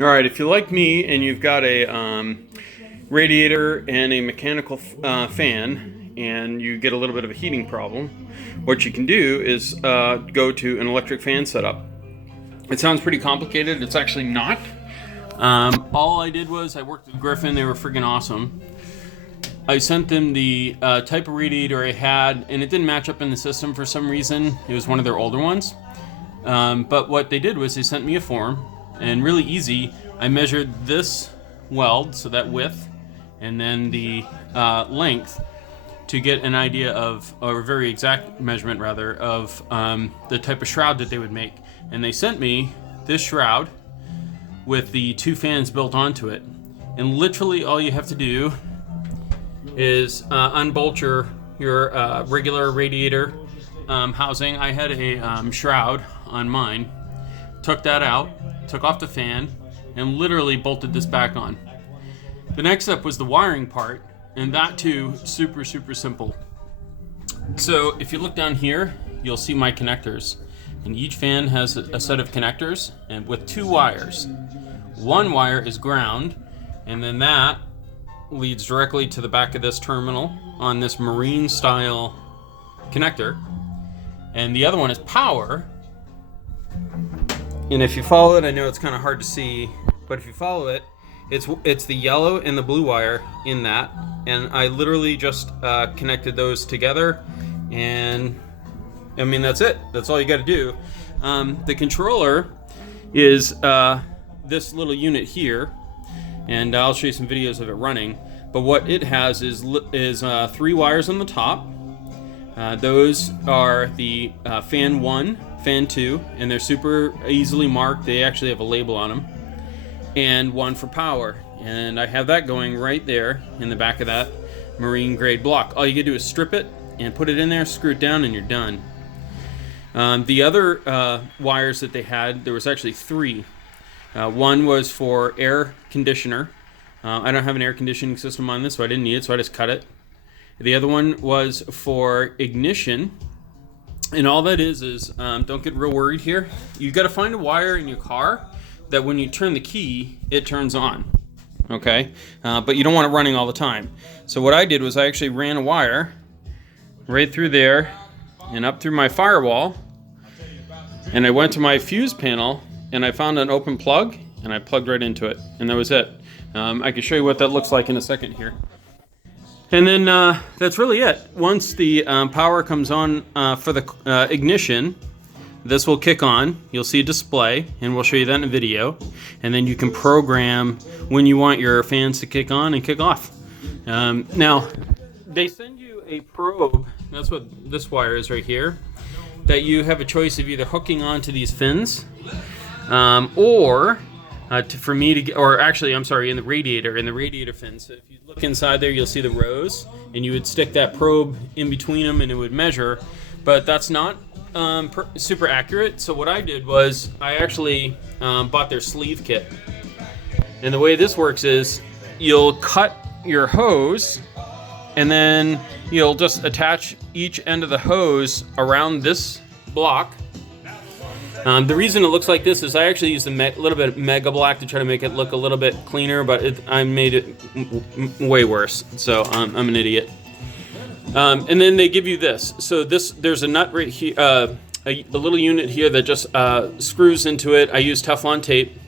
All right, if you like me and you've got a radiator and a mechanical fan and you get a little bit of a heating problem, what you can do is go to an electric fan setup. It sounds pretty complicated. It's actually not. All I did was I worked with Griffin. They were friggin' awesome. I sent them the type of radiator I had, and it didn't match up in the system for some reason. It was one of their older ones. But what they did was they sent me a form, and really easy, I measured this weld, so that width, and then the length to get an idea of, or a very exact measurement rather, of the type of shroud that they would make. And they sent me this shroud with the two fans built onto it. And literally all you have to do is unbolt your regular radiator housing. I had a shroud on mine. Took that out, took off the fan, and literally bolted this back on. The next step was the wiring part, and that too, super simple. So if you look down here, you'll see my connectors. And each fan has a set of connectors, and with two wires. One wire is ground, and then that leads directly to the back of this terminal on this marine style connector. And the other one is power. And if you follow it, I know it's kind of hard to see, but if you follow it, it's the yellow and the blue wire in that. And I literally just connected those together, and I mean, that's it. That's all you got to do. The controller is this little unit here, and I'll show you some videos of it running. But what it has is three wires on the top. Those are the fan 1, fan 2, and they're super easily marked. They actually have a label on them. And one for power. And I have that going right there in the back of that marine grade block. All you gotta do is strip it and put it in there, screw it down, and you're done. The other wires that they had, there was actually three. One was for air conditioner. I don't have an air conditioning system on this, so I didn't need it, so I just cut it. The other one was for ignition. And all that is don't get real worried here. You got to find a wire in your car that when you turn the key, it turns on. Okay? But you don't want it running all the time. So what I did was I actually ran a wire right through there and up through my firewall. And I went to my fuse panel and I found an open plug and I plugged right into it. And that was it. I can show you what that looks like in a second here. And then that's really it. Once the power comes on for the ignition, this will kick on. You'll see a display, and we'll show you that in a video. And then you can program when you want your fans to kick on and kick off. Now, they send you a probe. That's what this wire is right here. That you have a choice of either hooking onto these fins, or for me to get, or actually, I'm sorry, in the radiator fins. So if you look inside there, you'll see the rows, and you would stick that probe in between them, and it would measure. But that's not super accurate. So what I did was I actually bought their sleeve kit. And the way this works is you'll cut your hose, and then you'll just attach each end of the hose around this block. The reason it looks like this is I actually used a little bit of Mega Black to try to make it look a little bit cleaner, but I made it way worse. So I'm an idiot. And then they give you this. So there's a nut right here, a little unit here that just screws into it. I use Teflon tape.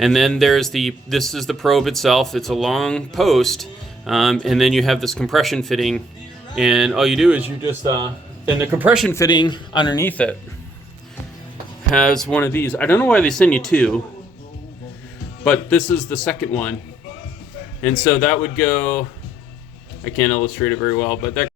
And then this is the probe itself. It's a long post. And then you have this compression fitting. And all you do is you just, and the compression fitting underneath it has one of these. I don't know why they send you two, but this is the second one. And so that would go, I can't illustrate it very well, but that